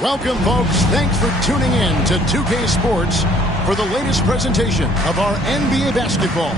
Welcome, folks. Thanks for tuning in to 2K Sports for the latest presentation of our NBA basketball.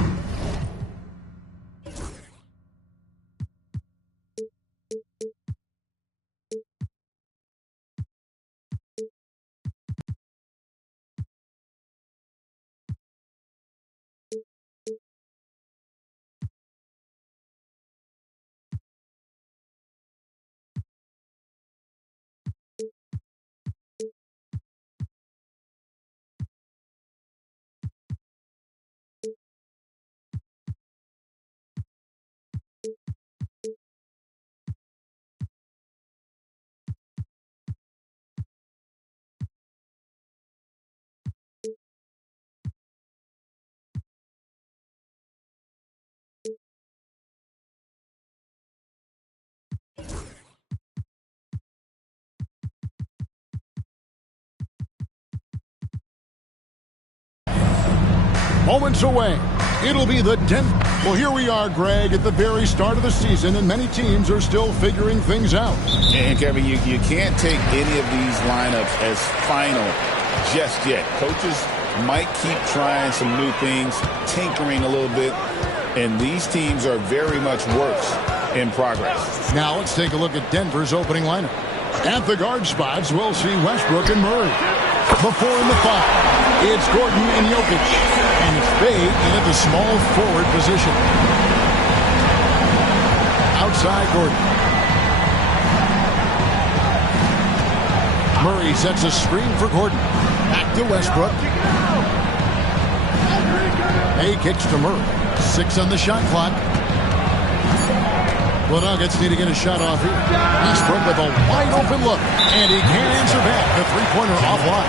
Moments away, it'll be the Denver. Well, here we are, Greg, at the very start of the season, and many teams are still figuring things out. And, Kevin, you can't take any of these lineups as final just yet. Coaches might keep trying some new things, tinkering a little bit, and these teams are very much works in progress. Now let's take a look at Denver's opening lineup. At the guard spots, we'll see Westbrook and Murray. Before in the 5, it's Gordon and Jokic. And it's Bay in at the small forward position. Outside Gordon. Murray sets a screen for Gordon. Back to Westbrook. Bay kicks to Murray. 6 on the shot clock. The Nuggets need to get a shot off here. Westbrook with a wide open look. And he can't answer back. The three-pointer offline.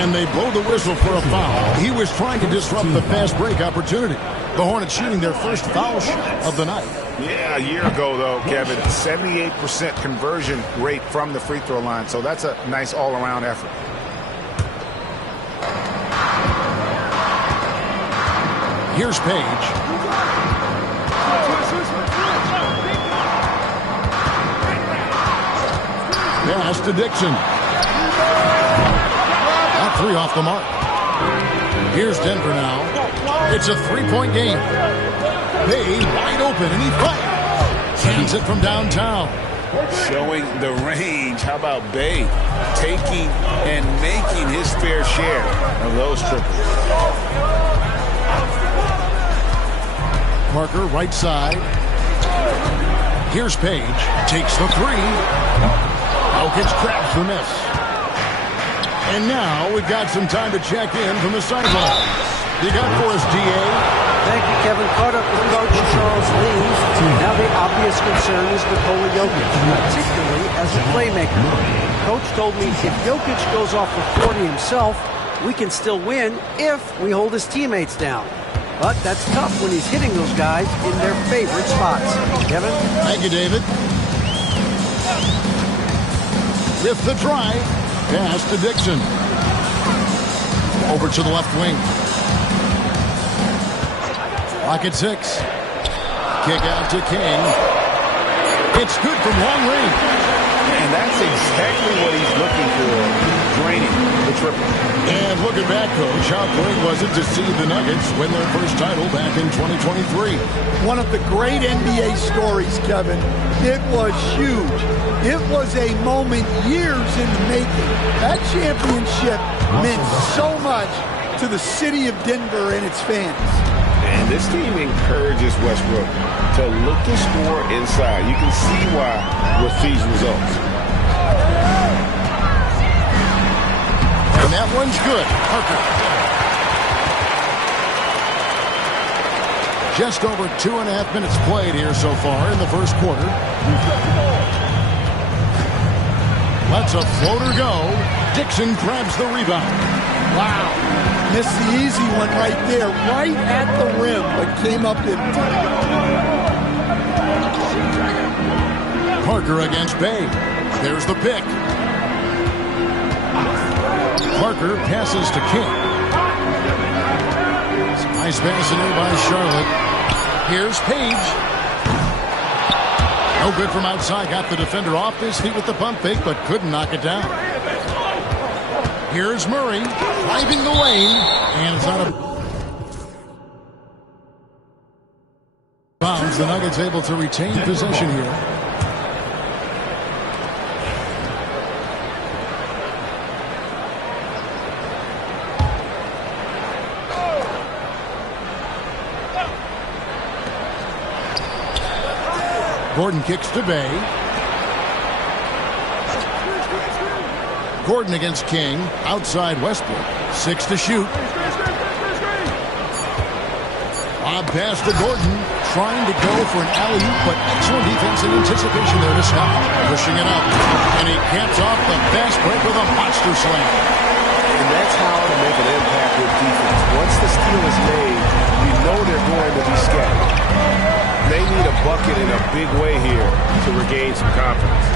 And they blow the whistle for a foul. He was trying to disrupt the fast break opportunity. The Hornets shooting their first foul shot of the night. Yeah, a year ago, though, Kevin, 78% conversion rate from the free throw line. So that's a nice all-around effort. Here's Page. Pass to Dixon. That 3 off the mark. Here's Denver now. It's a 3-point game. Bay wide open, and he fires. Sends it from downtown. Showing the range. How about Bay taking and making his fair share of those triples? Parker, right side. Here's Page. Takes the 3. Jokic grabs the miss. And now we've got some time to check in from the sideline. You got for us, D.A.? Thank you, Kevin. Caught up with Coach Charles Lee. Now the obvious concern is Nikola Jokic, particularly as a playmaker. Coach told me if Jokic goes off for 40 himself, we can still win if we hold his teammates down. But that's tough when he's hitting those guys in their favorite spots. Kevin? Thank you, David. With the drive, pass to Dixon. Over to the left wing. Clock at 6. Kick out to King. It's good from long range. And that's exactly what he's looking for, draining the triple. And looking back, Coach, how great was it to see the Nuggets win their first title back in 2023? One of the great NBA stories, Kevin. It was huge. It was a moment years in the making. That championship meant so much to the city of Denver and its fans. And this team encourages Westbrook to look to score inside. You can see why with these results. And that one's good. Parker. Just over 2.5 minutes played here so far in the first quarter. Lets a floater go. Dixon grabs the rebound. Wow. Missed the easy one right there, right at the rim, but came up in. Parker against Bay. There's the pick. Parker passes to King. Nice pass in here by Charlotte. Here's Page. No good from outside. Got the defender off his feet with the pump fake, but couldn't knock it down. Here's Murray driving the lane, and it's out of bounds. The Nuggets able to retain possession here. Gordon kicks to Bay. Gordon against King. Outside Westbrook. 6 to shoot. Lob pass to Gordon. Trying to go for an alley-oop, but excellent defense and anticipation there to stop. Pushing it up. And he caps off the fast break with a monster slam. And that's how to make an impact with defense. Once the steal is made, you know they're going to be scattered. They need a bucket in a big way here to regain some confidence.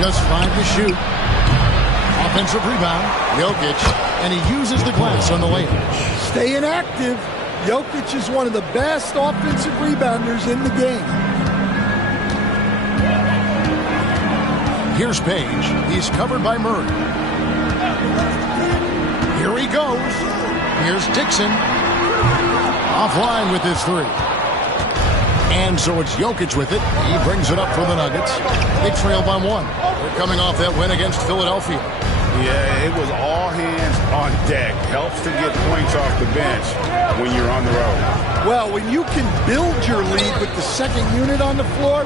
Just 5 to shoot. Offensive rebound. Jokic. And he uses the glass on the layup. Staying active. Jokic is one of the best offensive rebounders in the game. Here's Page. He's covered by Murray. Here he goes. Here's Dixon. Offline with his 3. And so it's Jokic with it. He brings it up for the Nuggets. They trail by 1. They're coming off that win against Philadelphia. Yeah, it was all hands on deck. Helps to get points off the bench when you're on the road. Well, when you can build your lead with the second unit on the floor,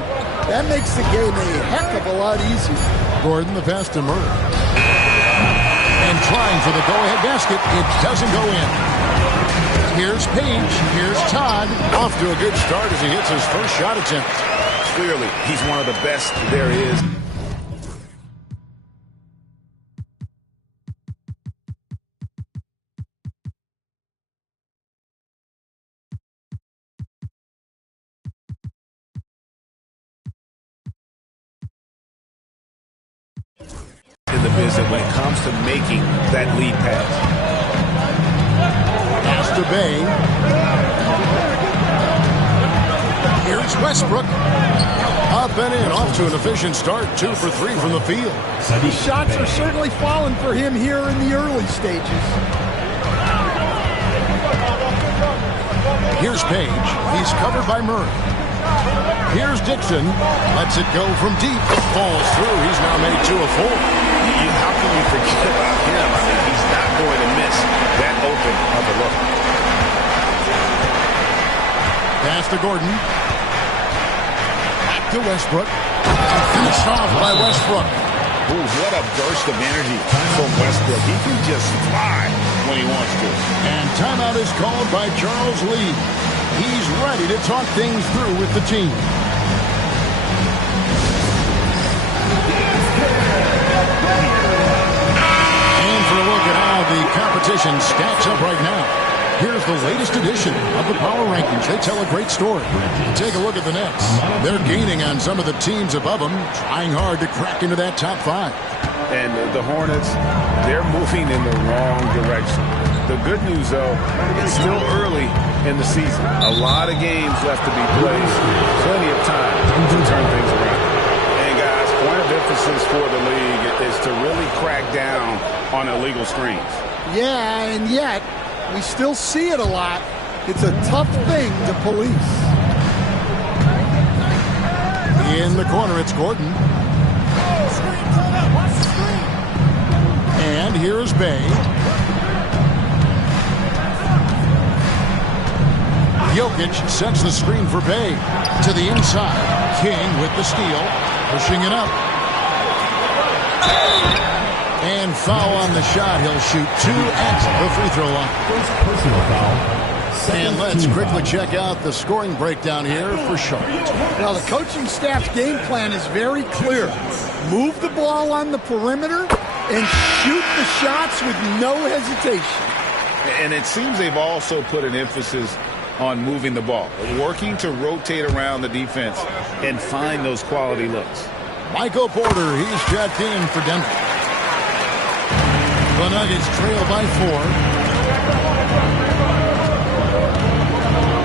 that makes the game a heck of a lot easier. Gordon, the pass to Murray. And trying for the go-ahead basket. It doesn't go in. Here's Page. Here's Todd. Off to a good start as he hits his first shot attempt. Clearly, he's one of the best there is. In the business when it comes to making that lead pass. Pass to Bay. Here's Westbrook. Up and in, off to an efficient start. 2 for 3 from the field. These shots are certainly falling for him here in the early stages. Here's Page. He's covered by Murray. Here's Dixon. Lets it go from deep. Falls through. He's now made 2 of 4. How can you forget about him? I mean, he's not going to miss that open of a look. Pass to Gordon. Back to Westbrook. Finished off by Westbrook. Ooh, what a burst of energy from Westbrook. He can just fly when he wants to. And timeout is called by Charles Lee. He's ready to talk things through with the team. And for a look at how the competition stacks up right now, here's the latest edition of the Power Rankings. They tell a great story. Take a look at the Nets. They're gaining on some of the teams above them, trying hard to crack into that top 5. And the Hornets, they're moving in the wrong direction. The good news, though, it's still early in the season. A lot of games left to be played. Plenty of time to turn things around. And, guys, point of emphasis for the league is to really crack down on illegal screens. Yeah, and yet we still see it a lot. It's a tough thing to police. In the corner, it's Gordon. And here's Bay. Jokic sets the screen for Bay. To the inside. King with the steal. Pushing it up. And foul on the shot. He'll shoot 2 at the free throw line. First personal foul. And let's quickly check out the scoring breakdown here for Charlotte. Now, the coaching staff's game plan is very clear. Move the ball on the perimeter and shoot the shots with no hesitation. And it seems they've also put an emphasis on moving the ball, working to rotate around the defense and find those quality looks. Michael Porter, he's checked in for Denver. The Nuggets trail by 4.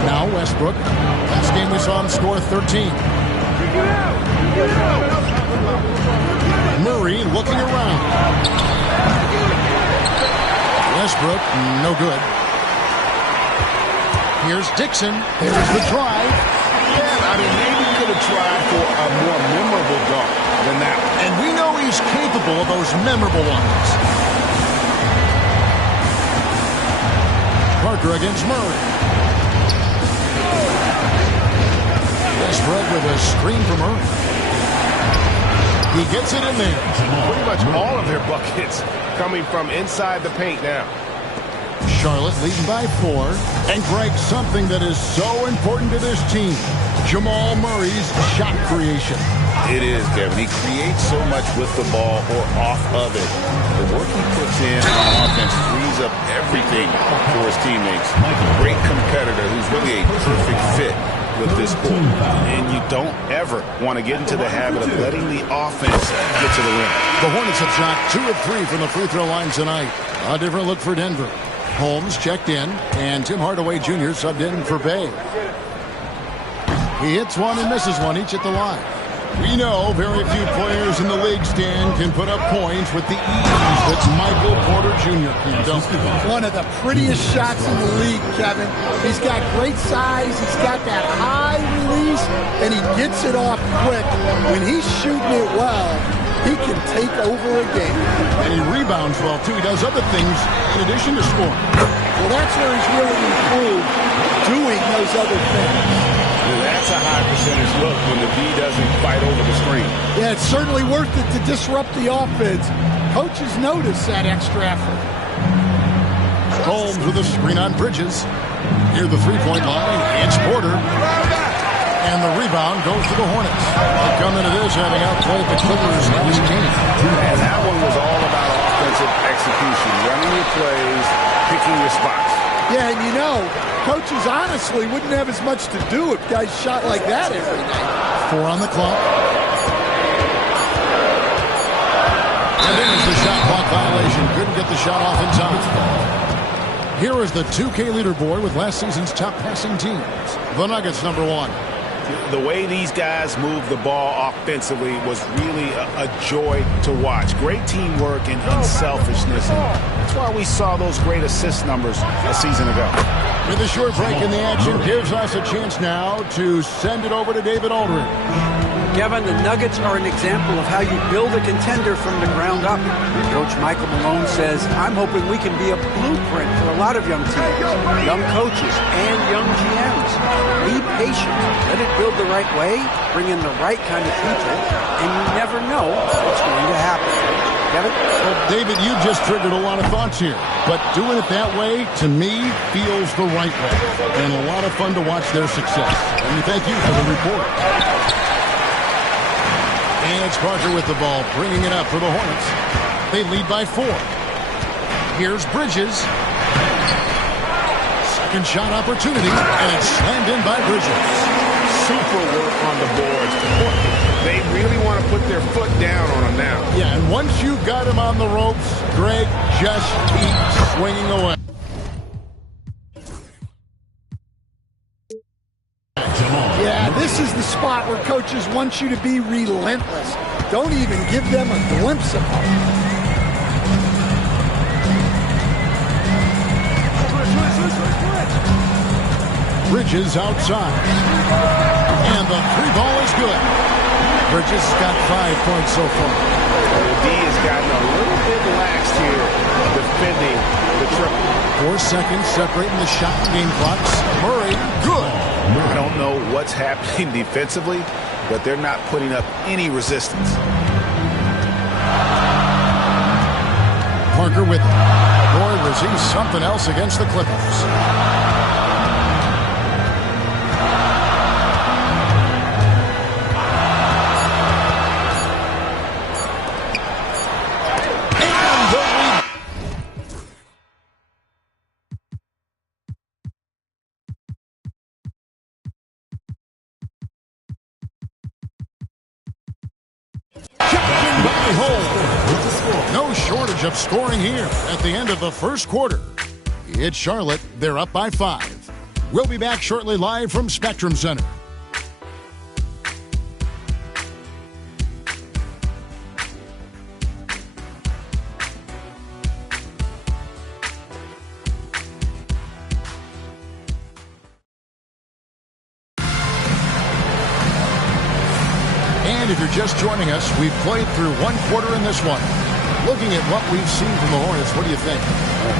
Now Westbrook. Last game we saw him score 13. Murray looking around. Westbrook, no good. Here's Dixon. There's the drive. Yeah, I mean, maybe he could have tried for a more memorable dunk than that. And we know he's capable of those memorable ones. Parker against Murray. Westbrook with a screen from Murray. He gets it in there. Pretty much all of their buckets coming from inside the paint now. Charlotte leading by 4. And Greg, something that is so important to this team, Jamal Murray's shot creation. It is, Kevin. He creates so much with the ball or off of it. The work he puts in on offense frees up everything for his teammates. Great competitor who's really a perfect fit with this court. And you don't ever want to get into the habit of letting the offense get to the rim. The Hornets have shot 2 of 3 from the free throw line tonight. A different look for Denver. Holmes checked in, and Tim Hardaway Jr. subbed in for Bay. He hits one and misses one, each at the line. We know very few players in the league, Stan, can put up points with the ease that Michael Porter Jr. can. One of the prettiest shots in the league, Kevin. He's got great size. He's got that high release, and he gets it off quick. When he's shooting it well, he can take over a game. And he rebounds well, too. He does other things in addition to scoring. Well, that's where he's really improved, doing those other things. That's a high percentage look when the D doesn't fight over the screen. Yeah, it's certainly worth it to disrupt the offense. Coaches notice that extra effort. Holmes with a screen on Bridges. Near the three-point line, it's Porter. And the rebound goes to the Hornets. They come into this having outplayed the Clippers last game. And that one was all about offensive execution, running your plays, picking your spots. Yeah, and you know, coaches honestly wouldn't have as much to do if guys shot like that every night. 4 on the clock. And there's the shot clock violation. Couldn't get the shot off in time. Here is the 2K leaderboard with last season's top passing teams. The Nuggets, number 1. The way these guys move the ball offensively was really a joy to watch. Great teamwork and unselfishness. And that's why we saw those great assist numbers a season ago. With a short break in the action, gives us a chance now to send it over to David Aldridge. Kevin, the Nuggets are an example of how you build a contender from the ground up. Coach Michael Malone says, I'm hoping we can be a blueprint for a lot of young teams, young coaches, and young GMs. Be patient. Let it build the right way, bring in the right kind of people, and you never know what's going to happen. Kevin? Well, David, you just triggered a lot of thoughts here. But doing it that way, to me, feels the right way. And a lot of fun to watch their success. And we thank you for the report. And it's Parker with the ball, bringing it up for the Hornets. They lead by 4. Here's Bridges. Second shot opportunity, and it's slammed in by Bridges. Super work on the boards. They really want to put their foot down on him now. Yeah, and once you've got him on the ropes, Greg, just keep swinging away. Yeah, this is the spot where coaches want you to be relentless. Don't even give them a glimpse of hope. Bridges outside. And the 3-ball is good. Bridges has got 5 points so far. The D has gotten a little bit laxed here defending the triple. 4 seconds separating the shot and game clocks. Murray, good. I don't know what's happening defensively, but they're not putting up any resistance. Parker with it. Boy, was he something else against the Clippers. No shortage of scoring here at the end of the first quarter. It's Charlotte. They're up by 5. We'll be back shortly live from Spectrum Center. And if you're just joining us, we've played through one quarter in this one. Looking at what we've seen from the Hornets, what do you think?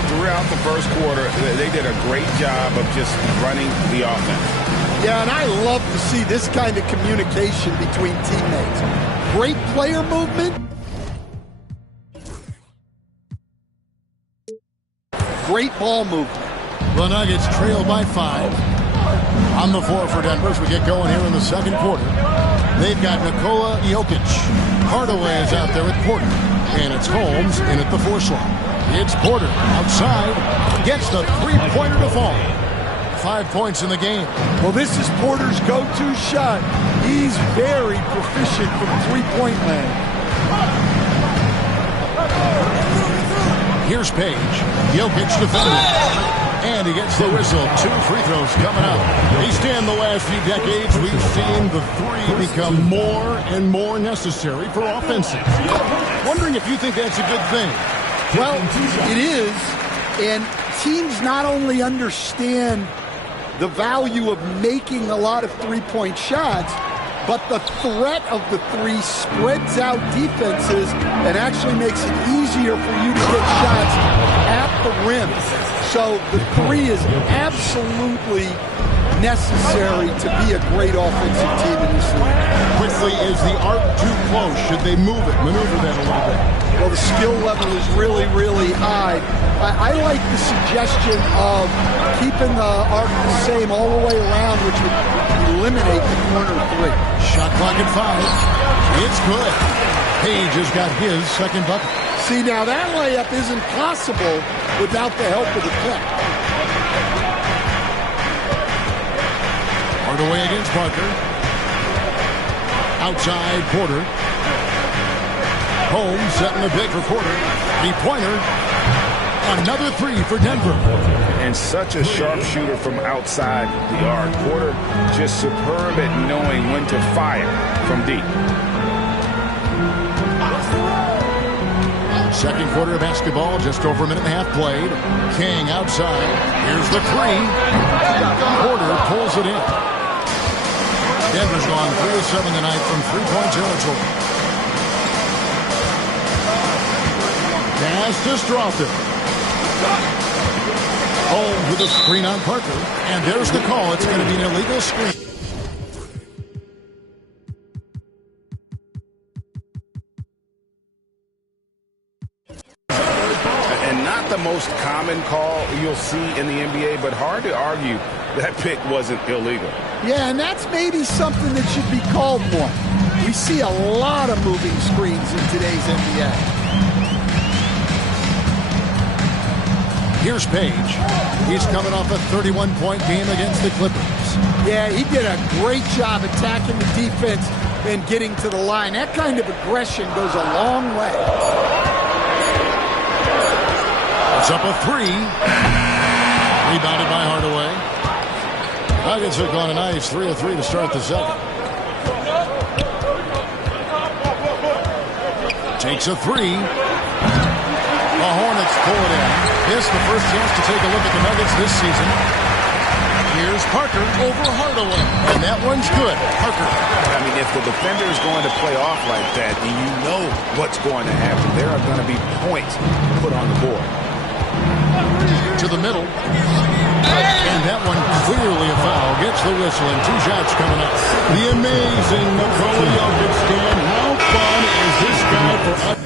Throughout the first quarter, they did a great job of just running the offense. Yeah, and I love to see this kind of communication between teammates. Great player movement. Great ball movement. The Nuggets trail by 5. On the floor for Denver as we get going here in the second quarter. They've got Nikola Jokic. Hardaway is out there with Porter. And it's Holmes in at the 4 slot. It's Porter outside. Gets the three-pointer to fall. 5 points in the game. Well, this is Porter's go-to shot. He's very proficient from three-point land. Here's Page. Jokic defending. And he gets the whistle. 2 free throws coming up. He's in the last few decades, we've seen the three become more and more necessary for offenses. Wondering if you think that's a good thing. Well, it is. And teams not only understand the value of making a lot of three-point shots, but the threat of the three spreads out defenses and actually makes it easier for you to get shots at the rim. So the three is absolutely necessary to be a great offensive team in this league. Quickly, is the arc too close? Should they maneuver that a little bit? Well, the skill level is really, really high. I like the suggestion of keeping the arc the same all the way around, which would eliminate the corner three. Shot clock at 5. It's good. Page has got his second bucket. See, now that layup isn't possible without the help of the clip. Hardaway against Parker. Outside Porter. Holmes setting the pick for Porter. 3-pointer. Another 3 for Denver. And such a sharp shooter from outside the arc. Porter just superb at knowing when to fire from deep. Second quarter of basketball, just over a minute and a half played. King outside. Here's the 3. Porter pulls it in. Denver's gone 3 of 7 tonight from three-point territory. Pass to Strawther. Holmes with a screen on Parker. And there's the call. It's going to be an illegal screen. The most common call you'll see in the NBA, but hard to argue that pick wasn't illegal. Yeah, and that's maybe something that should be called more. We see a lot of moving screens in today's NBA. Here's Page. He's coming off a 31-point game against the Clippers. Yeah, he did a great job attacking the defense and getting to the line. That kind of aggression goes a long way. It's up a 3. Rebounded by Hardaway. Nuggets have gone a nice 3 of 3 to start the second. Takes a 3. The Hornets pull it in. This the first chance to take a look at the Nuggets this season. Here's Parker over Hardaway. And that one's good. Parker. I mean, if the defender is going to play off like that, and you know what's going to happen, there are going to be points put on the board. To the middle. And that one clearly a foul. Gets the whistle and 2 shots coming up. The amazing Nikola Jokic stand. How fun is this guy for us?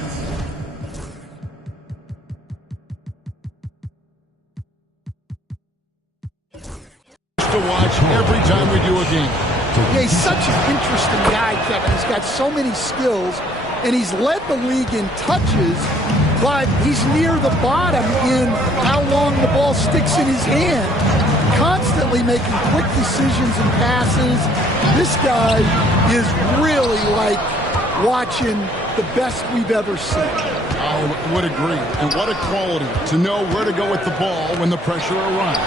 To watch every time we do a game. Yeah, he's such an interesting guy, Kevin. He's got so many skills, and he's led the league in touches, but he's near the bottom in how long the ball sticks in his hand. Constantly making quick decisions and passes. This guy is really like watching the best we've ever seen. I would agree. And what a quality to know where to go with the ball when the pressure arrives.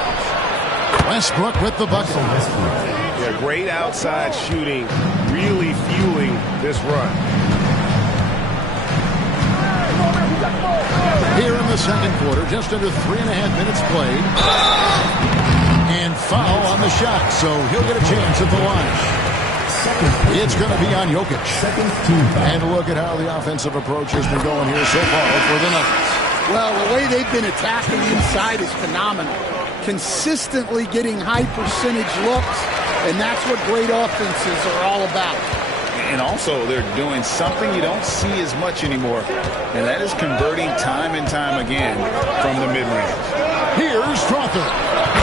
Westbrook with the bucket. Yeah, great outside shooting, really fueling this run. Here in the second quarter, just under 3.5 minutes played. And foul on the shot, so he'll get a chance at the line. It's going to be on Jokic. And look at how the offensive approach has been going here so far for the Nuggets. Well, the way they've been attacking inside is phenomenal. Consistently getting high percentage looks, and that's what great offenses are all about. And also, they're doing something you don't see as much anymore, and that is converting time and time again from the mid-range. Here's Strother.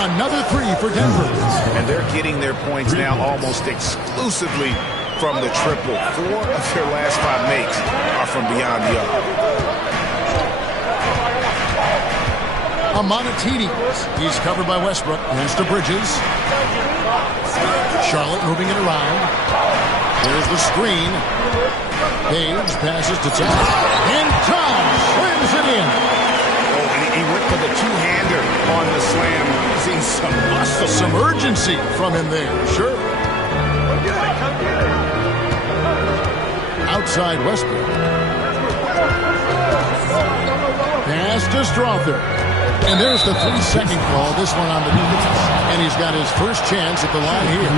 Another three for Denver. And they're getting their points now almost exclusively from the triple. 4 of their last 5 makes are from beyond the arc. Amonatides. He's covered by Westbrook. Hands to Bridges. Charlotte moving it around. There's the screen. Page passes to Tom. And Tom slams it in. Oh, and he went for the two-hander on the slam. Seeing some muscle. Some urgency from him there. Sure. Outside Westbrook. Pass to Strother. And there's the 3-second call. This one on the defense. And he's got his first chance at the line here.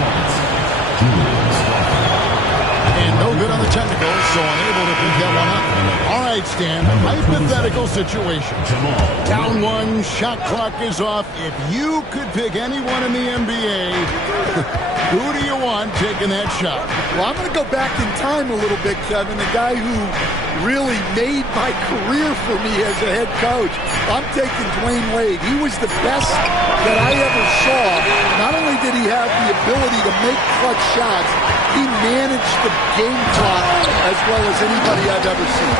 And no good on the technical, so unable to pick that one up. All right, Stan, hypothetical situation. Down 1, shot clock is off. If you could pick anyone in the NBA, who do you want taking that shot? Well, I'm going to go back in time a little bit, Kevin. The guy who really made my career for me as a head coach. I'm taking Dwayne Wade. He was the best that I ever saw. Not only did he have the ability to make clutch shots, he managed the game clock as well as anybody I've ever seen.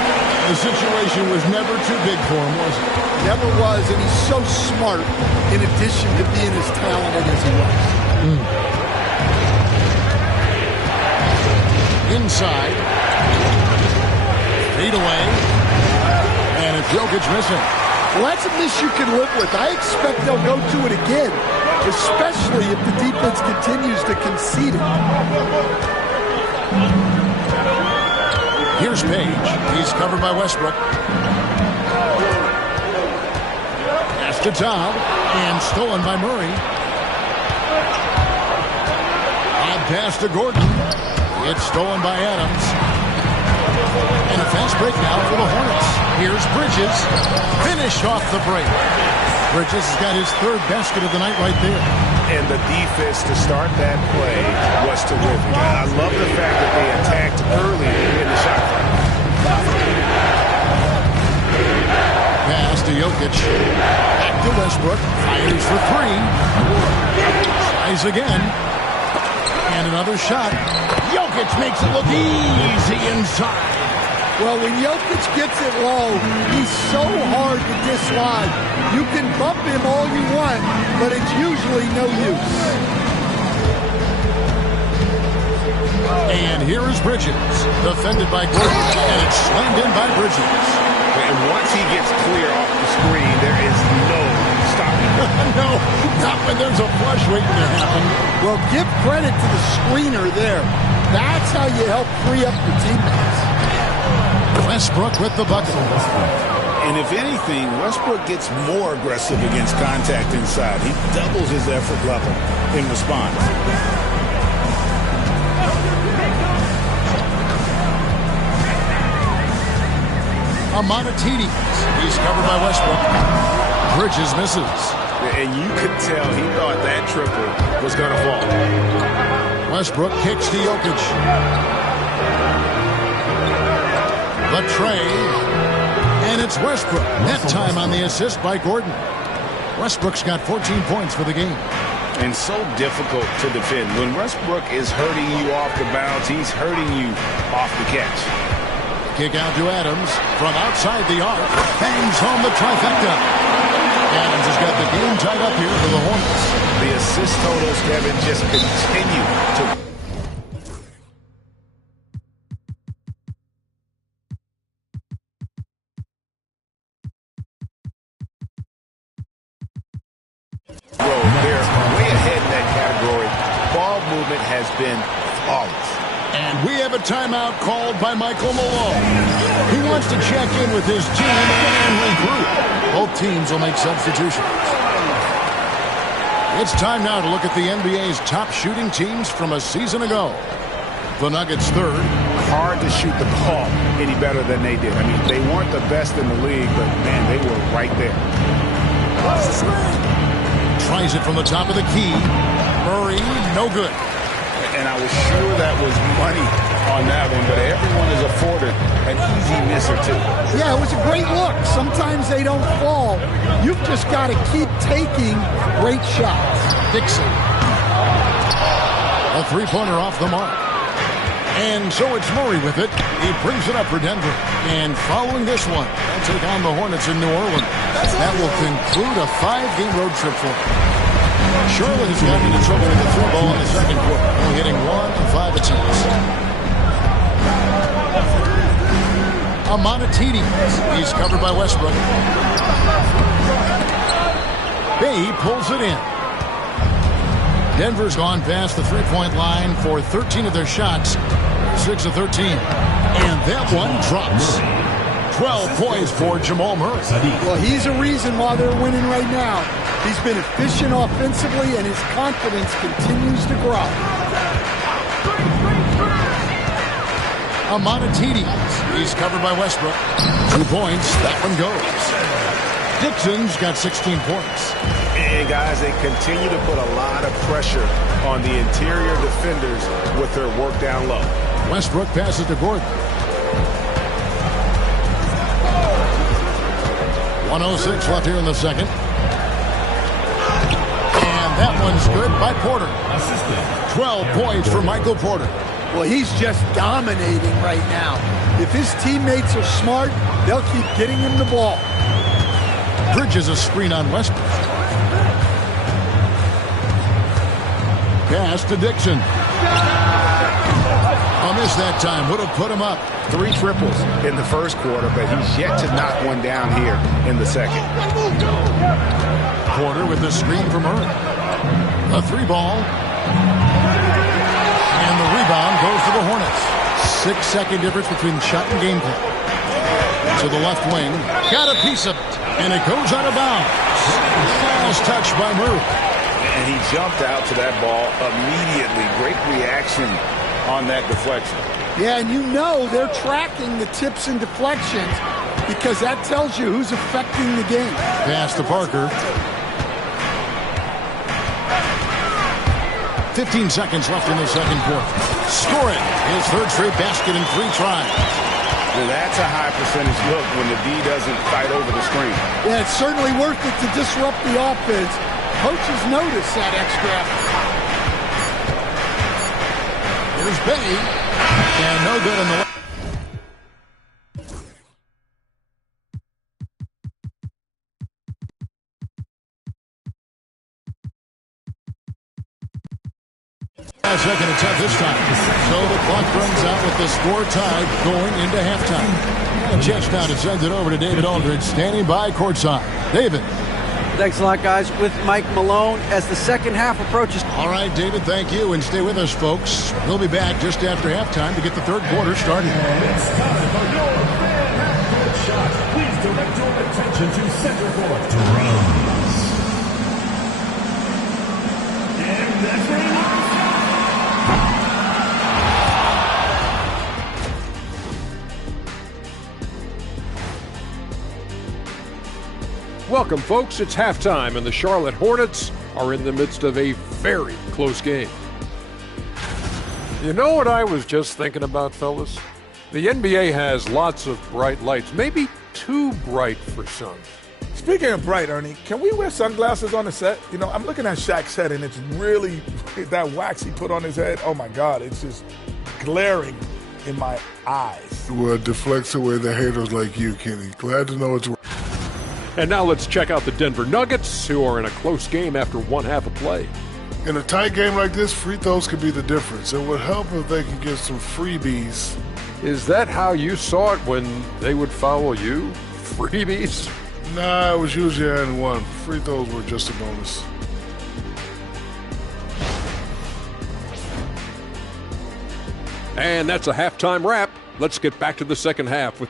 The situation was never too big for him, was it? Never was, and he's so smart in addition to being as talented as he was. Inside. Fade away. And it's Jokic missing. Well, that's a miss you can live with. I expect they'll go to it again, especially if the defense continues to concede it. Here's Page. He's covered by Westbrook. Pass to Tom. And stolen by Murray. Odd pass to Gordon. It's stolen by Adams. And a fast break now for the Hornets. Here's Bridges. Finished off the break. Bridges has got his 3rd basket of the night right there. And the defense to start that play was terrific. I love the fact that they attacked early in the shot clock. Pass to Jokic. Back to Westbrook. Fires for 3. Tries again. And another shot. Jokic makes it look easy inside. Well, when Jokic gets it low, he's so hard to dislodge. You can bump him all you want, but it's usually no use. And here is Bridges, defended by Gordon, and it's slammed in by Bridges. And once he gets clear off the screen, there is no stopping him. No, not when there's a flush waiting to happen. Well, give credit to the screener there. That's how you help free up your teammates. Westbrook with the bucket. And if anything, Westbrook gets more aggressive against contact inside. He doubles his effort level in response. Amonatides. He's covered by Westbrook. Bridges misses. And you could tell he thought that triple was going to fall. Westbrook kicks to Jokic. The tray. And it's Westbrook. Net time on the assist by Gordon. Westbrook's got 14 points for the game. And so difficult to defend. When Westbrook is hurting you off the bounce, he's hurting you off the catch. Kick out to Adams from outside the arc. Bangs home the trifecta. Adams has got the game tied up here for the Hornets. The assist totals, Kevin, just continue to... They're way movement has been flawless. And we have a timeout called by Michael Malone. He wants to check in with his team and regroup. Both teams will make substitutions. It's time now to look at the NBA's top shooting teams from a season ago. The Nuggets third. Hard to shoot the ball any better than they did. I mean, they weren't the best in the league, but, man, they were right there. Tries it from the top of the key. Murray, no good. And I was sure that was money on that one, but everyone is afforded an easy miss or two. Yeah, it was a great look. Sometimes they don't fall. You've just got to keep taking great shots. Dixon. A three-pointer off the mark. And so it's Murray with it. He brings it up for Denver. And following this one, they'll take on the Hornets in New Orleans. That will conclude a 5-game road trip for them. Charlotte has gotten into trouble with the through ball in the second quarter, only hitting 1 of 5 attempts. Amonatidi. He's covered by Westbrook. Bay pulls it in. Denver's gone past the three-point line for 13 of their shots, 6 of 13. And that one drops. 12 points for Jamal Murray. Well, he's a reason why they're winning right now. He's been efficient offensively, and his confidence continues to grow. Amonatidi. He's covered by Westbrook. 2 points. That one goes. Dixon's got 16 points. And, guys, they continue to put a lot of pressure on the interior defenders with their work down low. Westbrook passes to Gordon. 1:06 left here in the second. And that one's good by Porter. 12 points for Michael Porter. Well, he's just dominating right now. If his teammates are smart, they'll keep getting him the ball. Bridges a screen on Westbrook. Pass to Dixon. A miss that time. Would have put him up. 3 triples in the first quarter, but he's yet to knock one down here in the second. Porter with the screen for Murray. A 3-ball. And the rebound goes to the Hornets. 6-second difference between shot and game clock. To the left wing. Got a piece of it. And it goes out of bounds. Last touch by Murray. And he jumped out to that ball immediately. Great reaction on that deflection. Yeah, and you know they're tracking the tips and deflections because that tells you who's affecting the game. Pass to Parker. 15 seconds left in the second quarter. Scoring his third straight basket in 3 tries. Well, that's a high percentage look when the D doesn't fight over the screen. Yeah, it's certainly worth it to disrupt the offense. Coaches notice that extra effort. Here's Bay. And no good in the second attempt this time. So the clock runs out with the score tied going into halftime. And a chance now to send it over to David Aldridge, standing by courtside. David. Thanks a lot, guys, with Mike Malone as the second half approaches. All right, David, thank you, and stay with us, folks. We'll be back just after halftime to get the third quarter started. It's time for your big half-court shot. Please direct your attention to center court. Drums. And that's right. Welcome, folks. It's halftime, and the Charlotte Hornets are in the midst of a very close game. You know what I was just thinking about, fellas? The NBA has lots of bright lights, maybe too bright for some. Speaking of bright, Ernie, can we wear sunglasses on the set? You know, I'm looking at Shaq's head, and it's really, that wax he put on his head, oh my God, it's just glaring in my eyes. Well, it deflects away the haters like you, Kenny. Glad to know it's working. And now let's check out the Denver Nuggets, who are in a close game after one half of play. In a tight game like this, free throws could be the difference. It would help if they could get some freebies. Is that how you saw it when they would foul you? Freebies? Nah, it was usually and one. Free throws were just a bonus. And that's a halftime wrap. Let's get back to the second half with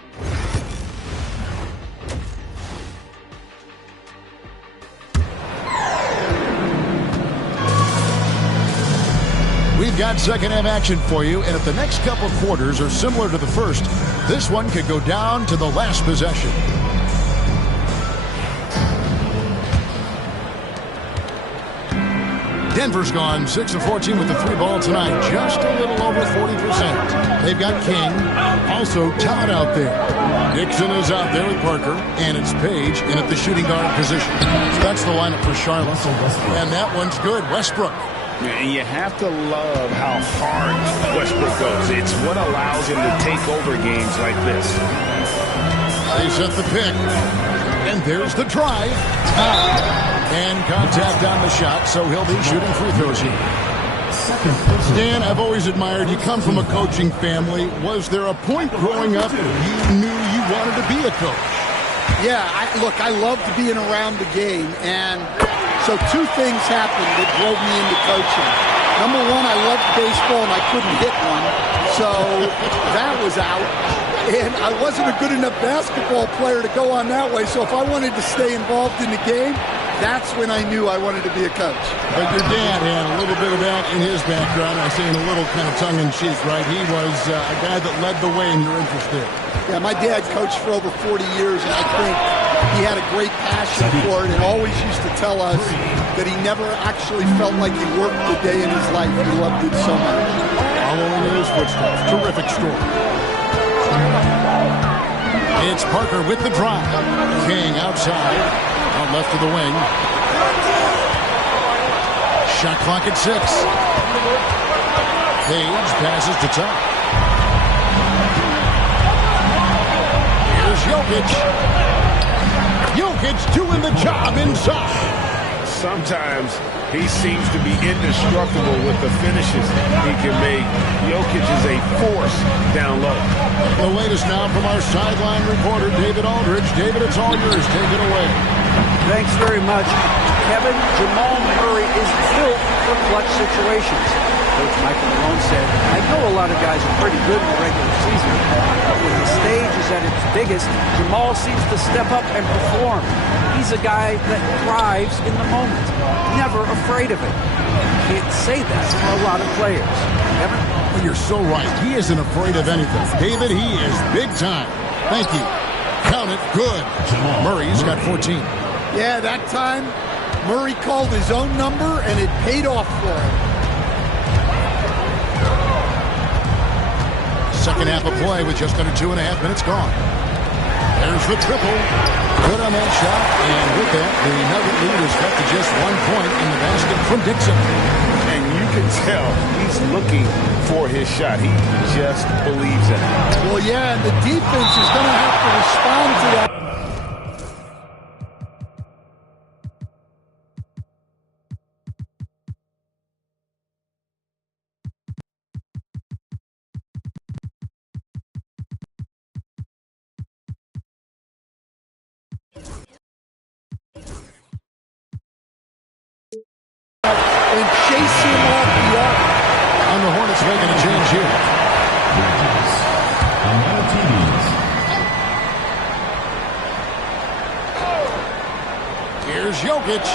We've got second half action for you, and if the next couple quarters are similar to the first, this one could go down to the last possession. Denver's gone 6 of 14 with the 3 ball tonight, just a little over 40%. They've got King, also Todd out there. Dixon is out there with Parker, and it's Page in at the shooting guard position. So that's the lineup for Charlotte, and that one's good. Westbrook. And you have to love how hard Westbrook goes. It's what allows him to take over games like this. They set the pick, and there's the drive. And contact on the shot, so he'll be shooting free throws here. Dan, I've always admired you. Come from a coaching family. Was there a point growing up you knew you wanted to be a coach? Yeah, I loved being around the game, and so two things happened that drove me into coaching. Number one, I loved baseball, and I couldn't hit one, so that was out. And I wasn't a good enough basketball player to go on that way, so if I wanted to stay involved in the game, that's when I knew I wanted to be a coach. But your dad had a little bit of that in his background. I say in a little kind of tongue-in-cheek, right? He was a guy that led the way in your interest there. Yeah, my dad coached for over 40 years, and I think he had a great passion for it and always used to tell us that he never actually felt like he worked a day in his life. He loved it so much. Following in his footsteps. Terrific story. It's Parker with the drive. King outside. Out left of the wing. Shot clock at 6. Page passes to top. Here's Jokic. Jokic doing the job inside. Sometimes he seems to be indestructible with the finishes he can make. Jokic is a force down low. The latest now from our sideline reporter, David Aldridge. David, it's all yours. Take it away. Thanks very much. Kevin, Jamal Murray is built for clutch situations. Coach Michael Malone said, I know a lot of guys are pretty good in the regular season, but when the stage is at its biggest, Jamal seems to step up and perform. He's a guy that thrives in the moment, never afraid of it. You can't say that for a lot of players. Kevin? Well, you're so right. He isn't afraid of anything. David, he is big time. Thank you. Count it. Good. Murray's got 14. Yeah, that time, Murray called his own number, and it paid off for him. Second half of play with just under 2.5 minutes gone. There's the triple. Good on that shot. And with that, the Nugget lead is cut to just 1 point in the basket from Dixon. And you can tell he's looking for his shot. He just believes in it. Well, yeah, and the defense is going to have to respond to that. And chase him off the arc. And the Hornets making a change here. Here's Jokic.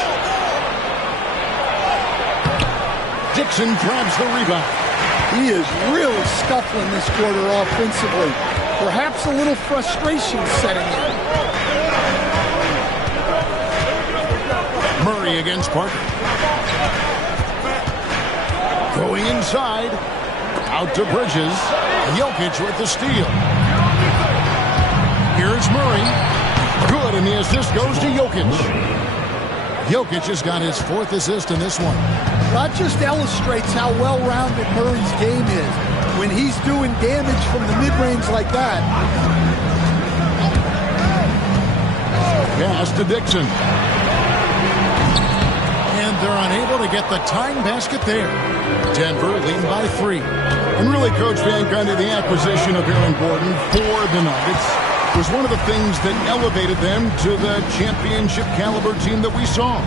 Dixon grabs the rebound. He is really scuffling this quarter offensively. Perhaps a little frustration setting in. Murray against Parker. Going inside. Out to Bridges. Jokic with the steal. Here's Murray. Good, and the assist goes to Jokic. Jokic has got his 4th assist in this one. That just illustrates how well-rounded Murray's game is. When he's doing damage from the mid-range like that. Pass to Dixon. And they're unable to get the tying basket there. Denver leading by 3. And really, Coach Van Gundy, the acquisition of Aaron Gordon for the Nuggets was one of the things that elevated them to the championship caliber team that we saw.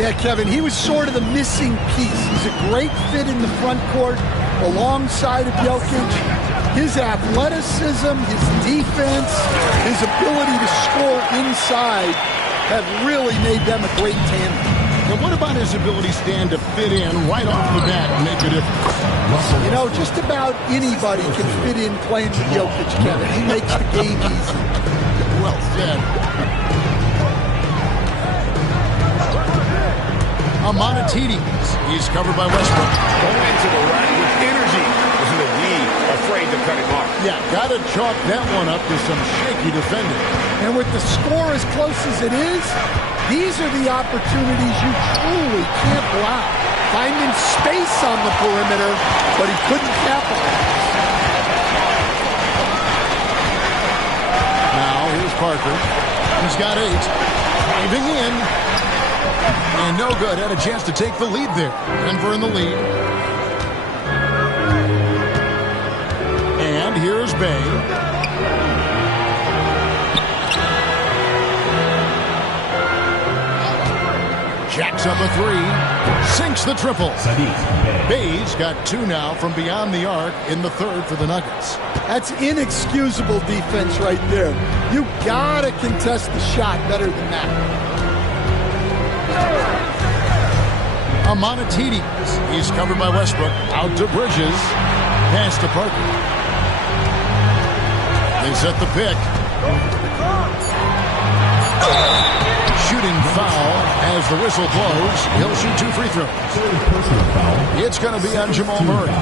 Yeah, Kevin, he was sort of the missing piece. He's a great fit in the front court, alongside of Jokic. His athleticism, his defense, his ability to score inside have really made them a great tandem. And what about his ability, Stan, to fit in right off the bat and make a difference? You know, just about anybody can fit in playing with Jokic, Kevin. He makes the game easy. Well said. Amonatides. He's covered by Westbrook. Going into the right with energy. Was the D afraid to cut him off? Yeah, got to chalk that one up to some shaky defending. And with the score as close as it is, these are the opportunities you truly can't allow. Finding space on the perimeter, but he couldn't capitalize. Now, here's Parker. He's got 8. Driving in. And no good. Had a chance to take the lead there. Denver in the lead. And here's Bay. Jacks up a 3. Sinks the triple. Bay's got 2 now from beyond the arc in the third for the Nuggets. That's inexcusable defense right there. You gotta contest the shot better than that. Amonatides. He's covered by Westbrook. Out to Bridges. Pass to Parker. They set the pick. Shooting foul as the whistle blows. He'll shoot 2 free throws. It's going to be on Jamal Murray.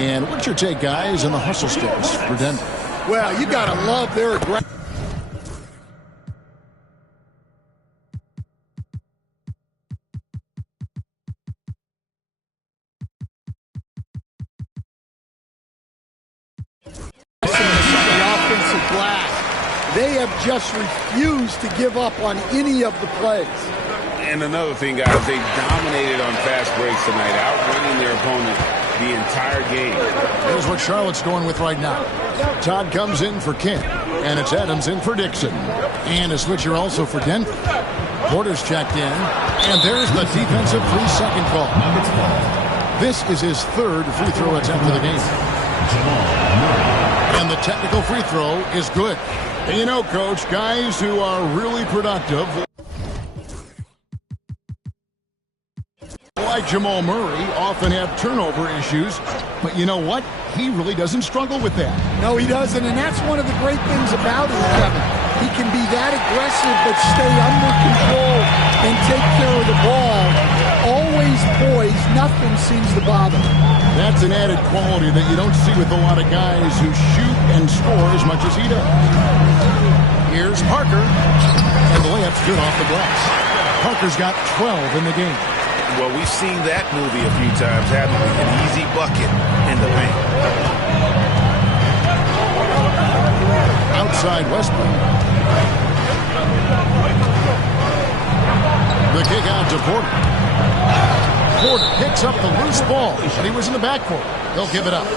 And what's your take, guys, in the hustle steps for Denver? Well, you got to love their aggression. They have just refused to give up on any of the plays. And another thing, guys, they dominated on fast breaks tonight, outrunning their opponent the entire game. Here's what Charlotte's going with right now. Todd comes in for Kent, and it's Adams in for Dixon. And a switcher also for Denver. Porter's checked in, and there's the defensive 3-second call. This is his 3rd free throw attempt of the game. And the technical free throw is good. And you know, Coach, guys who are really productive, like Jamal Murray, often have turnover issues. But you know what? He really doesn't struggle with that. No, he doesn't. And that's one of the great things about him, Kevin. He can be that aggressive but stay under control and take care of the ball. Always poised. Nothing seems to bother him. That's an added quality that you don't see with a lot of guys who shoot and score as much as he does. Here's Parker, and the layup's good off the glass. Parker's got 12 in the game. Well, we've seen that movie a few times, haven't we? An easy bucket in the paint. Outside Westbrook. The kick out to Porter. Porter picks up the loose ball, but he was in the backcourt. He'll give it up.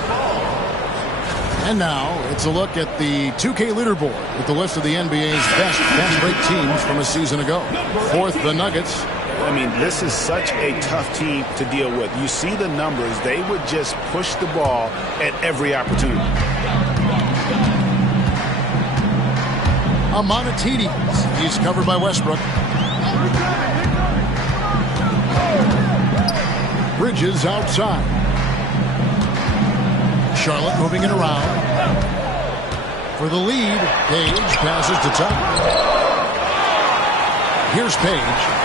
And now it's a look at the 2K leaderboard with the list of the NBA's best fast break teams from a season ago. 4th, the Nuggets. I mean, this is such a tough team to deal with. You see the numbers. They would just push the ball at every opportunity. Amonatides. He's covered by Westbrook. Bridges outside. Charlotte moving it around. For the lead, Page passes to Tucker. Here's Page.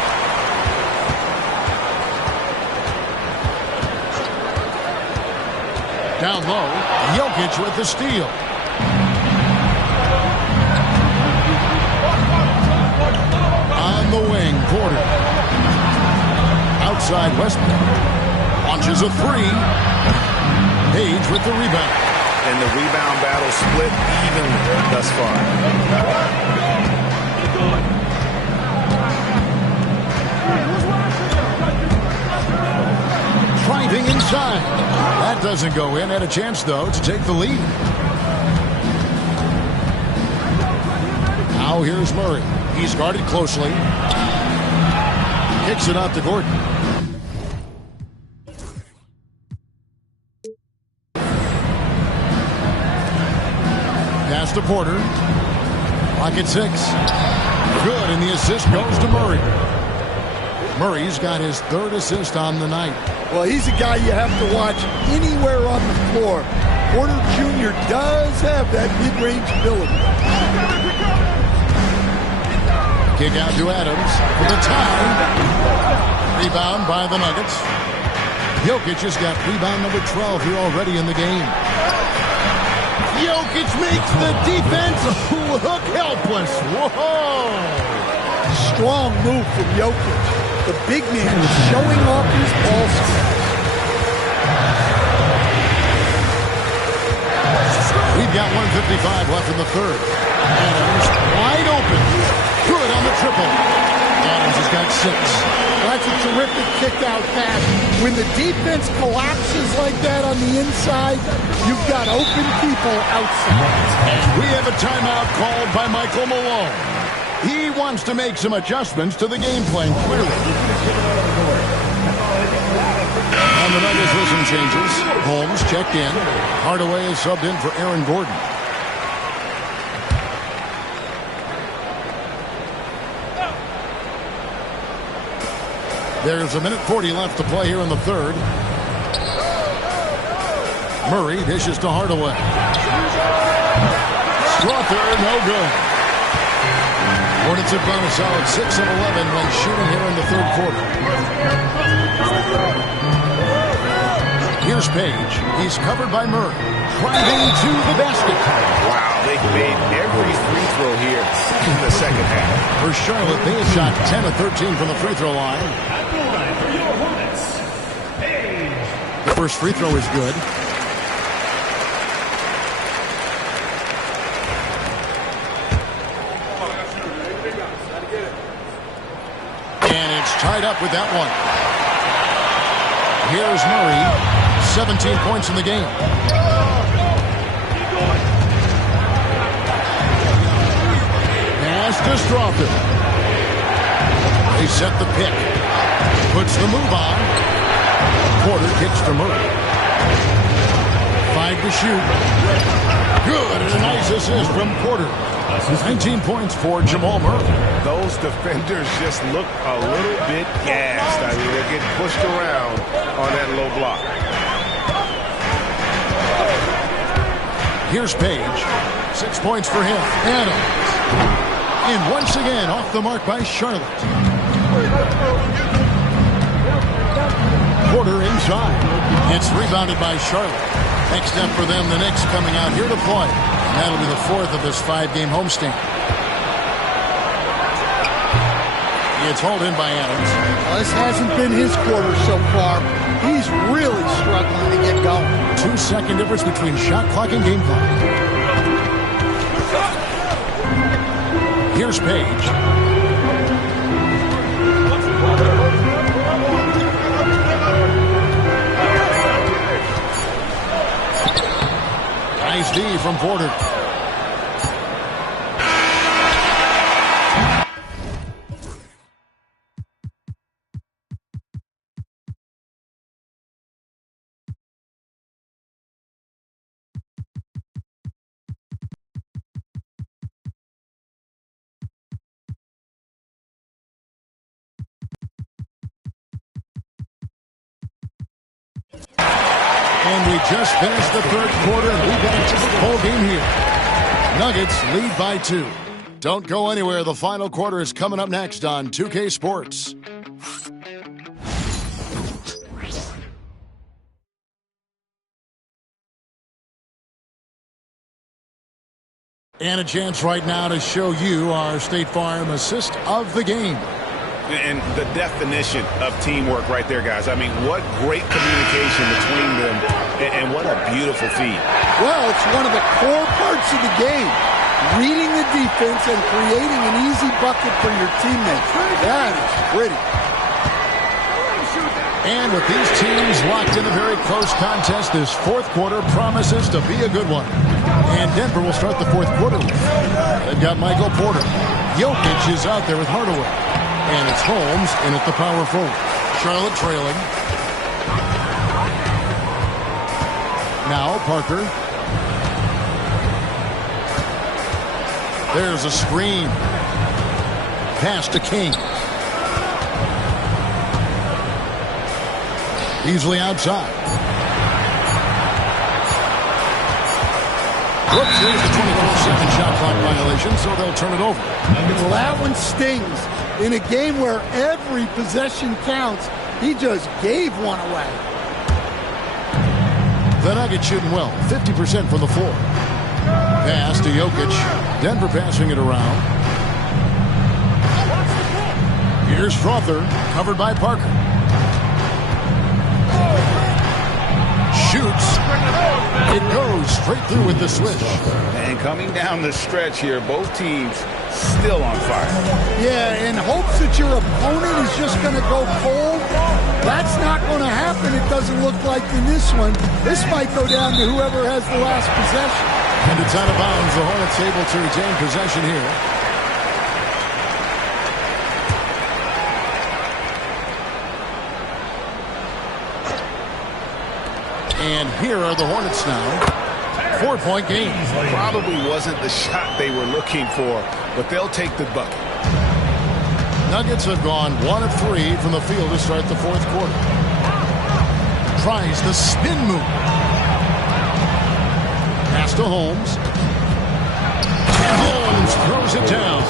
Down low, Jokic with the steal. On the wing, Porter. Outside Westbrook. Launches a 3. Page with the rebound. And the rebound battle split evenly thus far. Driving inside. That doesn't go in. Had a chance, though, to take the lead. Now here's Murray. He's guarded closely. Kicks it out to Gordon. Pass to Porter. Clock at 6. Good, and the assist goes to Murray. Murray's got his 3rd assist on the night. Well, he's a guy you have to watch anywhere on the floor. Porter Jr. does have that mid-range ability. Kick out to Adams for the tie. Rebound by the Nuggets. Jokic has got rebound number 12 here already in the game. Jokic makes the defense look helpless. Whoa! Strong move from Jokic. The big man is showing off his ball skills. We've got 1:55 left in the 3rd. Adams wide open. Good on the triple. Adams has got 6. That's a terrific kick-out pass. When the defense collapses like that on the inside, you've got open people outside. And we have a timeout called by Michael Malone. He wants to make some adjustments to the game plan, clearly. And the Nuggets with some changes. Holmes checked in. Hardaway is subbed in for Aaron Gordon. There's 1:40 left to play here in the 3rd. Murray dishes to Hardaway. Strother, no good. Hornets have gone a solid 6 of 11 when shooting here in the 3rd quarter. Here's Page. He's covered by Murray. Driving to the basket. Wow, they made every free throw here in the 2nd half. For Charlotte, they have shot 10 of 13 from the free throw line. At the line for your Hornets, Page. The first free throw is good. And it's tied up with that one. Here's Murray. 17 points in the game. Pass to Strother. They set the pick. Puts the move on. Porter kicks to Murray. 5 to shoot. Good, and a nice assist from Porter. 19 points for Jamal Murray. Those defenders just look a little bit gassed. I mean, they're getting pushed around on that low block. Here's Page. 6 points for him. Adams. And once again, off the mark by Charlotte. Porter inside. It's rebounded by Charlotte. Next up for them, the Knicks coming out here to play. That'll be the 4th of this 5-game homestand. It's hauled in by Adams. Well, this hasn't been his quarter so far. He's really struggling to get going. 2-second difference between shot clock and game clock. Here's Page. Nice D from Porter. And we just finished the 3rd quarter, and we've got a full game here. Nuggets lead by 2. Don't go anywhere. The final quarter is coming up next on 2K Sports. And a chance right now to show you our State Farm assist of the game. And the definition of teamwork right there, guys. I mean, what great communication between them, and what a beautiful feed. Well, it's one of the core parts of the game. Reading the defense and creating an easy bucket for your teammates. That is pretty. And with these teams locked in a very close contest, this 4th quarter promises to be a good one. And Denver will start the 4th quarter. They've got Michael Porter. Jokic is out there with Hardaway. And it's Holmes in at the power forward. Charlotte trailing. Now Parker. There's a screen. Pass to King. Easily outside. Whoops, there's the 24-second shot clock violation, so they'll turn it over. Well, that one stings. In a game where every possession counts, he just gave one away. The Nuggets shooting well, 50% from the floor. Pass to Jokic. Denver passing it around. Here's Strother, covered by Parker. Shoots. It goes straight through with the switch. And coming down the stretch here, both teams still on fire. Yeah, in hopes that your opponent is just going to go cold. That's not going to happen, it doesn't look like in this one. This might go down to whoever has the last possession. And it's out of bounds. The Hornets able to retain possession here. And here are the Hornets now. 4-point game. Probably wasn't the shot they were looking for, but they'll take the bucket. Nuggets have gone 1 of 3 from the field to start the fourth quarter. Tries the spin move. Pass to Holmes. And Holmes throws it down.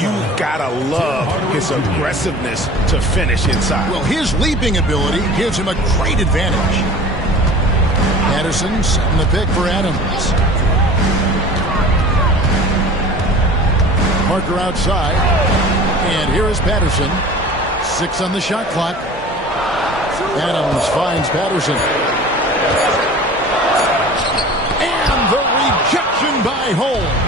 You gotta love his aggressiveness to finish inside. Well, his leaping ability gives him a great advantage. Patterson setting the pick for Adams. Parker outside. And here is Patterson. 6 on the shot clock. Adams finds Patterson. And the rejection by Holmes.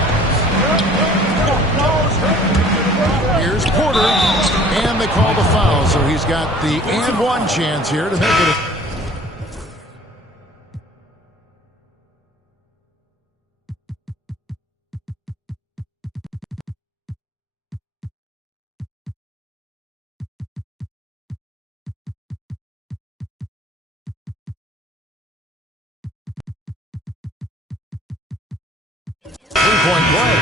Here's Porter, and they call the foul, so he's got the and one chance here to make it. 3-point play.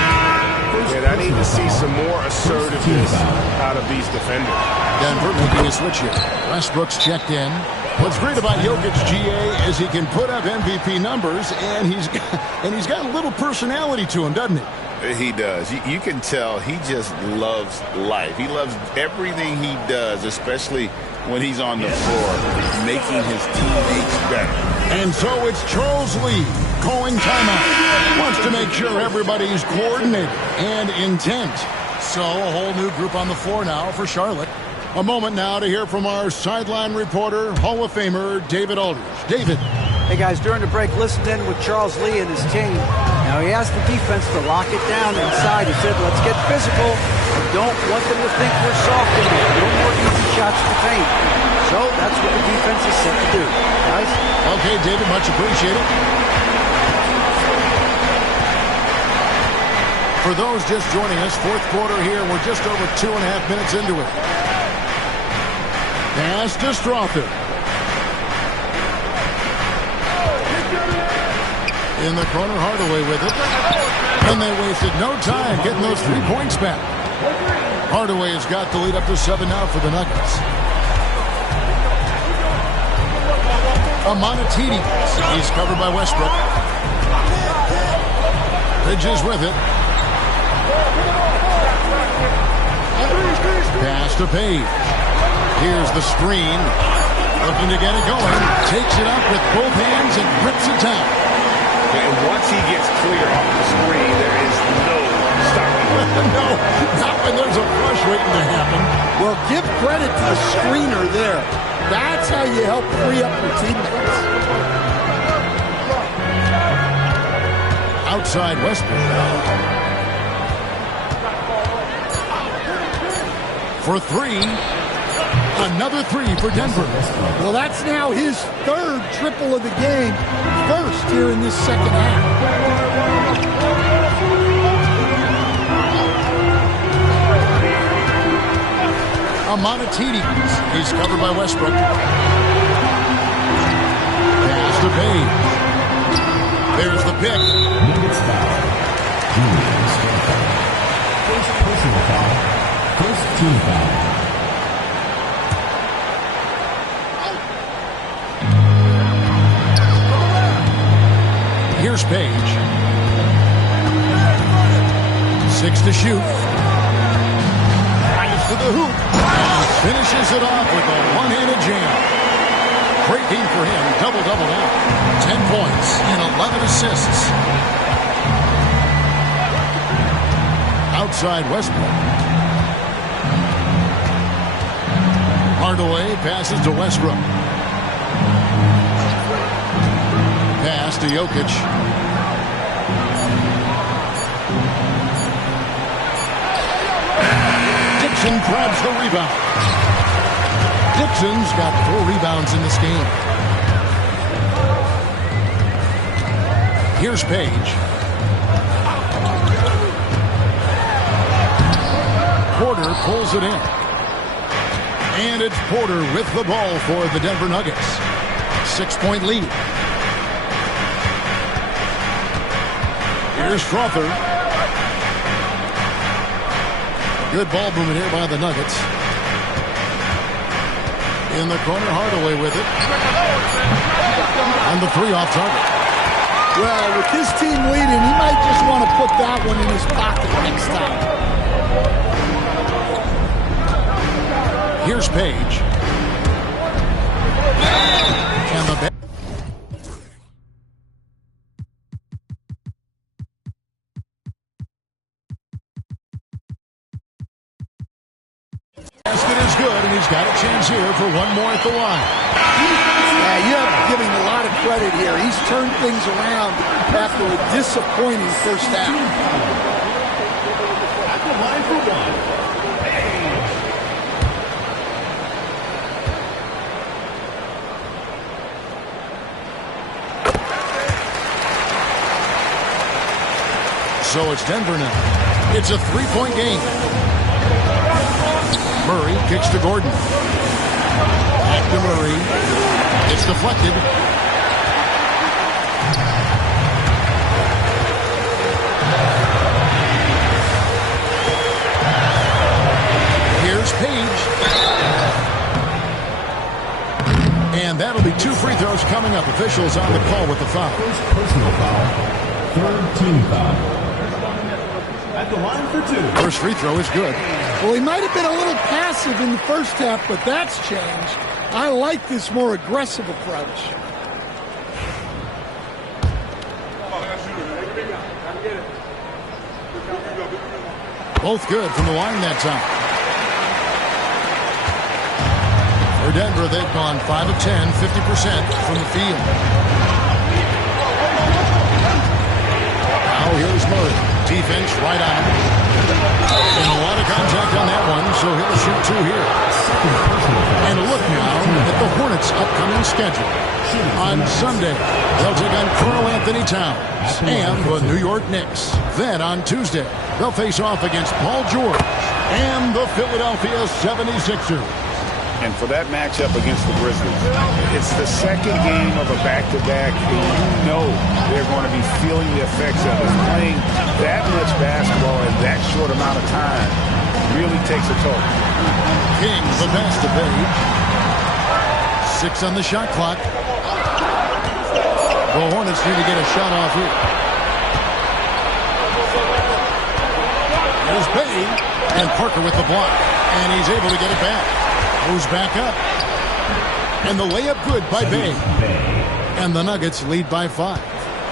And I need to see some more assertiveness out of these defenders. Denver making a switch here. Westbrook's checked in. What's great about Jokic, GA, is he can put up MVP numbers, and he's got a little personality to him, doesn't he? He does. You can tell he just loves life. He loves everything he does, especially when he's on the floor, making his teammates better. And so it's Charles Lee calling timeout. Wants to make sure everybody's coordinated and intent. So a whole new group on the floor now for Charlotte. A moment now to hear from our sideline reporter, Hall of Famer David Aldridge. David. Hey guys, during the break, listened in with Charles Lee and his team. Now he asked the defense to lock it down inside. He said, let's get physical. I don't want them to think we're soft in there. No more easy shots to paint. So that's what the defense is set to do. Guys? Okay, David, much appreciated. For those just joining us, fourth quarter here, we're just over 2.5 minutes into it. Pass to Strother. In the corner, Hardaway with it. And they wasted no time getting those 3 points back. Hardaway has got the lead up to 7 now for the Nuggets. Amonatidi. He's covered by Westbrook. Bridges with it. Pass to Page. Here's the screen. Looking to get it going. Takes it up with both hands and grips it down. And once he gets clear off the screen, there is no stopping him. No, not when there's a rush waiting to happen. Well, give credit to the screener there. That's how you help free up your teammates. Outside Westbrook. For 3. Another 3 for Denver. Well, that's now his 3rd triple of the game. First here in this second half. Amonatidi. He's covered by Westbrook. Pass to Page. There's the pick. First personal foul. First team foul. Here's Page. 6 to shoot. Drives to the hoop. And finishes it off with a one-handed jam. Great game for him. Double-double now. 10 points and 11 assists. Outside Westbrook. Hardaway passes to Westbrook. Pass to Jokic. Dixon grabs the rebound. Dixon's got 4 rebounds in this game. Here's Page. Porter pulls it in. And it's Porter with the ball for the Denver Nuggets. 6-point lead. Here's Strawther. Good ball movement here by the Nuggets. In the corner, Hardaway with it. On the 3 off target. Well, with his team leading, he might just want to put that one in his pocket next time. Here's Page. And the basket is good, and he's got a chance here for one more at the line. Yeah, you have to give him a lot of credit here. He's turned things around after a disappointing first half. At the line for one. So it's Denver now. It's a 3-point game. Murray kicks to Gordon. Back to Murray. It's deflected. Here's Page. And that'll be 2 free throws coming up. Officials on the call with the foul. First personal foul. Third team foul. At the line for 2. First free throw is good. Well, he might have been a little passive in the first half, but that's changed. I like this more aggressive approach. Both good from the line that time. For Denver, they've gone 5 of 10, 50% from the field. Now here's Murray. Defense right on him. And a lot of contact on that one, so he'll shoot 2 here. And a look now at the Hornets' upcoming schedule. On Sunday, they'll take on Karl Anthony Towns and the New York Knicks. Then on Tuesday, they'll face off against Paul George and the Philadelphia 76ers. And for that matchup against the Grizzlies, it's the second game of a back-to-back, and you know they're going to be feeling the effects of it. Playing that much basketball in that short amount of time really takes a toll. King, the pass to Page. 6 on the shot clock. The Hornets need to get a shot off here. There's Page, and Parker with the block, and he's able to get it back. Goes back up. And the layup good by Bay. And the Nuggets lead by 5.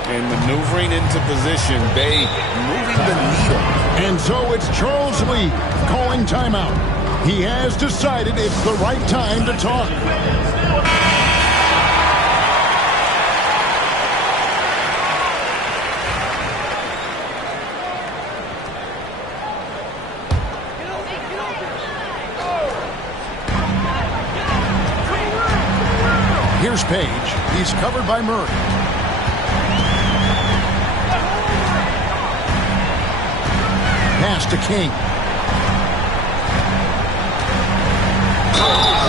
And maneuvering into position, Bay moving the needle. And so it's Charles Lee calling timeout. He has decided it's the right time to talk. Here's Page. He's covered by Murray. Pass to King.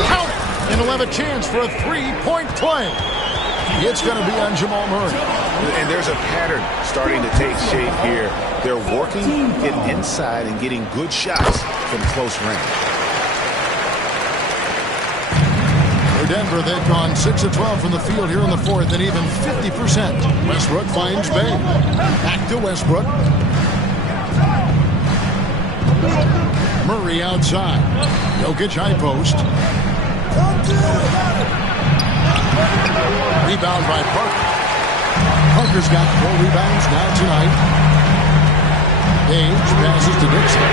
Count it! And he'll have a chance for a 3-point play. It's going to be on Jamal Murray. And there's a pattern starting to take shape here. They're working it inside and getting good shots from close range. For Denver, they've gone 6 of 12 from the field here in the fourth and even 50%. Westbrook finds Bay. Back to Westbrook. Murray outside. Jokic high post. Rebound by Parker. Parker's got 4 rebounds now tonight. Page passes to Dixon.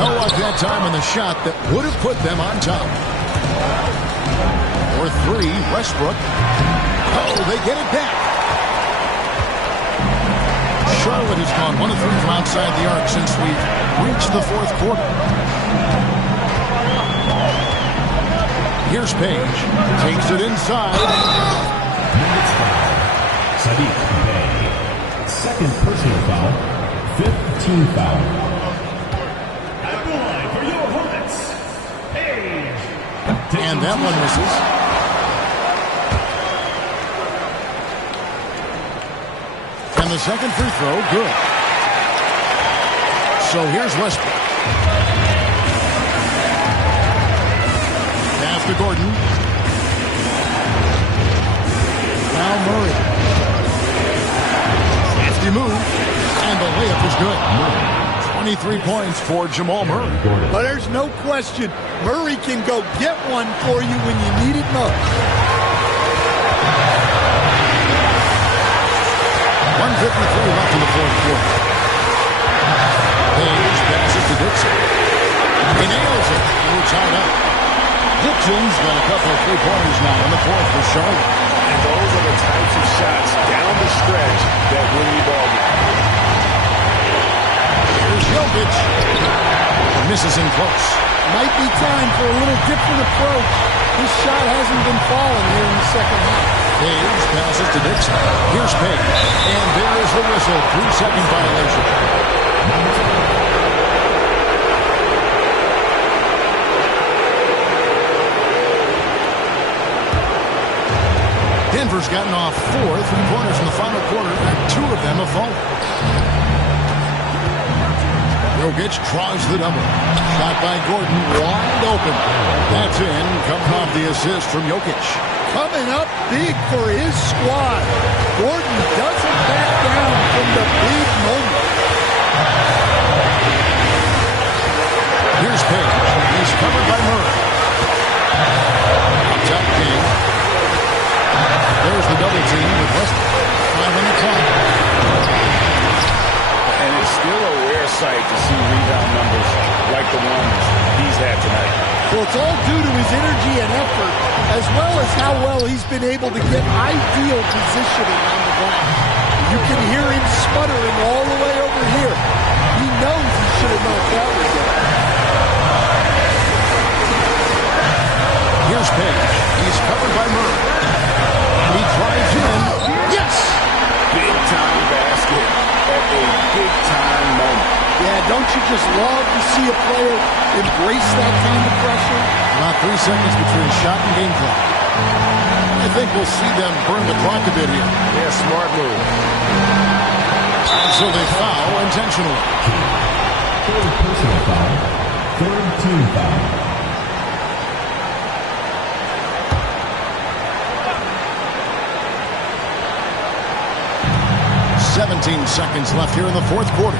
No luck that time on the shot that would have put them on top. For 3, Westbrook. Oh, they get it back. Charlotte has gone 1 of 3 from outside the arc since we've reached the fourth quarter. Here's Page. Takes it inside. Sadiq Bey. Second personal foul. 5th team foul. At the line for your Hornets, Page. And that one misses. And the second free throw, good. So here's Westbrook. Pass to Gordon. Now Murray. Nasty move. And the layup is good. 23 points for Jamal Murray. But there's no question, Murray can go get one for you when you need it most. 1:53 left in the fourth quarter. Page passes to Dixon. He nails it. We're tied up. Dixon's got a couple of three-pointers now in the fourth for Charlotte. And those are the types of shots down the stretch that win you ball games. Here's Jokic. Misses in close. Might be time for a little different approach. His shot hasn't been falling here in the second half. Page passes to Dixon. Here's Page. And there is the whistle. 3-second violation. Denver's gotten off 4 3-pointers in the final quarter, and 2 of them have fallen. Jokic tries the double. Shot by Gordon, wide open. That's in, coming off the assist from Jokic. Coming up big for his squad. Gordon doesn't back down from the big moment. Here's Page. He's covered by Murray. Top game. There's the double team with Westbrook. 5 on the clock. And it's still a rare sight to see rebound numbers like the ones he's had tonight. Well, it's all due to his energy and effort, as well as how well he's been able to get ideal positioning on the glass. You can hear him sputtering all the way over here. He knows he should have knocked that one down. Here's Page. He's covered by Murray. He drives in. Yes! Big-time basket at a big-time moment. Yeah, don't you just love to see a player embrace that kind of pressure? About 3 seconds between shot and game clock. I think we'll see them burn the clock a bit here. Yeah, smart move. So they foul intentionally. Third personal foul. Third team foul. "17 seconds left here in the fourth quarter.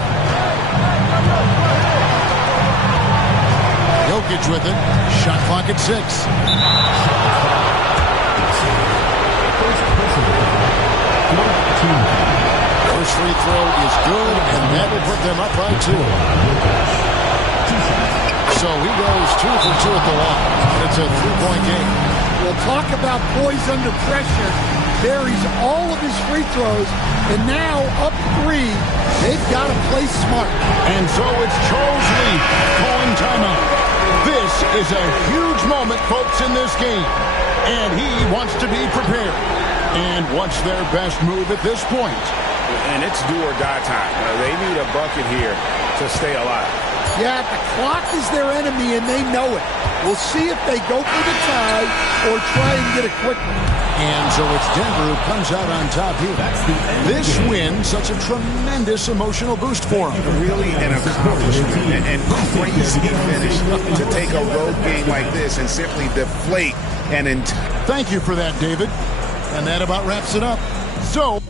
Jokic with it. Shot clock at 6. First free throw is good, and that will put them up by 2. So he goes 2 for 2 at the line. It's a 3-point game. Well, talk about poise under pressure. Buries all of his free throws, and now up 3. They've got to play smart. And so it's Charles Lee calling timeout. This is a huge moment, folks, in this game. And he wants to be prepared. And wants their best move at this point. And it's do or die time. They need a bucket here to stay alive. Yeah, the clock is their enemy, and they know it. We'll see if they go for the tie or try and get a quick one. And so it's Denver who comes out on top here. This win, such a tremendous emotional boost for them. Really an accomplishment and crazy finish to take a road game like this and simply deflate an Thank you for that, David. And that about wraps it up. So...